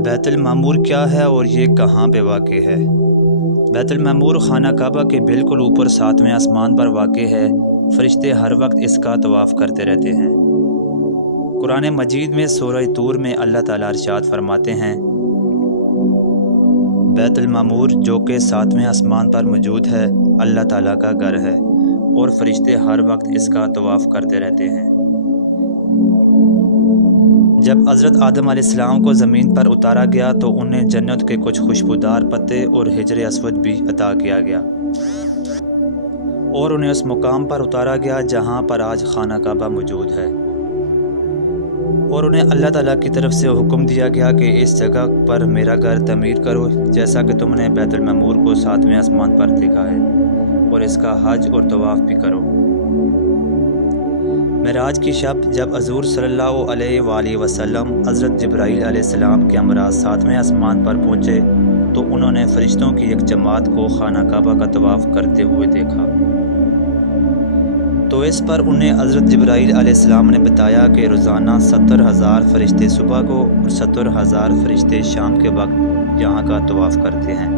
बैतुल मामूर क्या है और ये कहाँ पे वाक़ है? बैतुल मामूर खाना काबा के बिल्कुल ऊपर 7वें आसमान पर वाक़ है। फ़रिश्ते हर वक्त इसका तवाफ़ करते रहते हैं। कुरान मजीद में सूरह तूर में अल्लाह ताला इरशाद फरमाते हैं, बैतुल मामूर जो कि 7वें आसमान पर मौजूद है अल्लाह ताला का घर है और फ़रिश्ते हर वक्त इसका तवाफ़ करते रहते हैं। जब हज़रत आदम अलैहिस्सलाम को ज़मीन पर उतारा गया तो उन्हें जन्नत के कुछ खुशबूदार पत्ते और हिजर अस्वद भी अता किया गया और उन्हें उस मुकाम पर उतारा गया जहां पर आज खाना काबा मौजूद है और उन्हें अल्लाह ताला की तरफ से हुक्म दिया गया कि इस जगह पर मेरा घर तमीर करो जैसा कि तुमने बैतुल मामूर को 7वें आसमान पर देखा है और इसका हज और तवाफ़ भी करो। मेराज की शब जब हज़ूर सल्लल्लाहु अलैहि वसल्लम हज़रत जिब्राईल अलैहिस्सलाम के हमरा 7वें आसमान पर पहुँचे तो उन्होंने फ़रिश्तों की एक जमात को खाना काबा का तवाफ़ करते हुए देखा। तो इस पर उन्हें हज़रत जिब्राईल अलैहिस्सलाम ने बताया कि रोज़ाना 70,000 फ़रिश्ते सुबह को और 70,000 फ़रिश्ते शाम के वक्त यहाँ का तवाफ़ करते हैं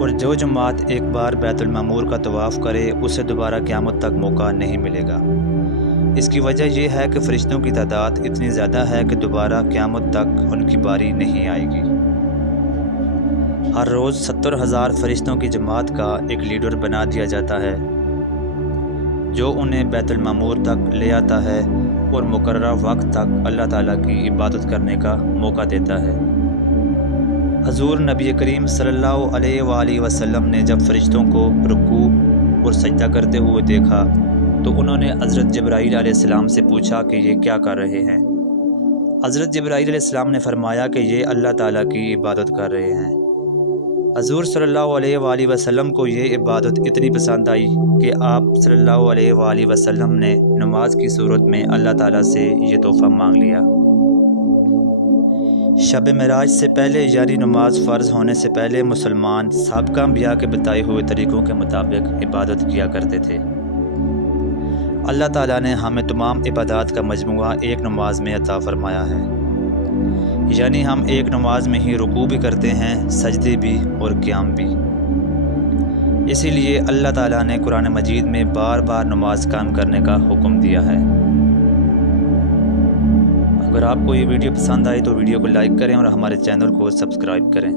और जो जमात एक बार बैतुल मामूर का तवाफ़ करे उसे दोबारा क़यामत तक मौका नहीं मिलेगा। इसकी वजह यह है कि फ़रिश्तों की तादाद इतनी ज़्यादा है कि दोबारा क़यामत तक उनकी बारी नहीं आएगी। हर रोज़ 70,000 फ़रिश्तों की जमात का एक लीडर बना दिया जाता है जो उन्हें बैतुल मामूर तक ले आता है और मुकर्रर वक्त तक अल्लाह ताला की इबादत करने का मौका देता है। हज़ूर नबी करीम सल्लल्लाहु अलैहि वसल्लम ने जब फ़रिश्तों को रुकू और सजदा करते हुए देखा तो उन्होंने हज़रत जिब्राईल अलैहिस्सलाम से पूछा कि ये क्या कर रहे हैं। हज़रत जिब्राईल अलैहिस्सलाम ने फरमाया कि ये अल्लाह ताला की इबादत कर रहे हैं। हज़ूर सल्लल्लाहु अलैहि वसल्लम को ये इबादत इतनी पसंद आई कि आप सल्लल्लाहु अलैहि वसल्लम ने नमाज की सूरत में अल्लाह ताला से ये तोहफ़ा मांग लिया। शब मेराज से पहले यानी नमाज फ़र्ज़ होने से पहले मुसलमान साबिक़ा अंबिया के बताए हुए तरीक़ों के मुताबिक इबादत किया करते थे। अल्लाह ताला ने हमें तमाम इबादत का मजमुआ एक नमाज में अता फ़रमाया है, यानी हम एक नमाज में ही रुकू भी करते हैं, सजदे भी और क़याम भी। इसीलिए अल्लाह ताला ने कुरान मजीद में बार बार नमाज कायम करने का हुक्म दिया है। अगर आपको ये वीडियो पसंद आए तो वीडियो को लाइक करें और हमारे चैनल को सब्सक्राइब करें।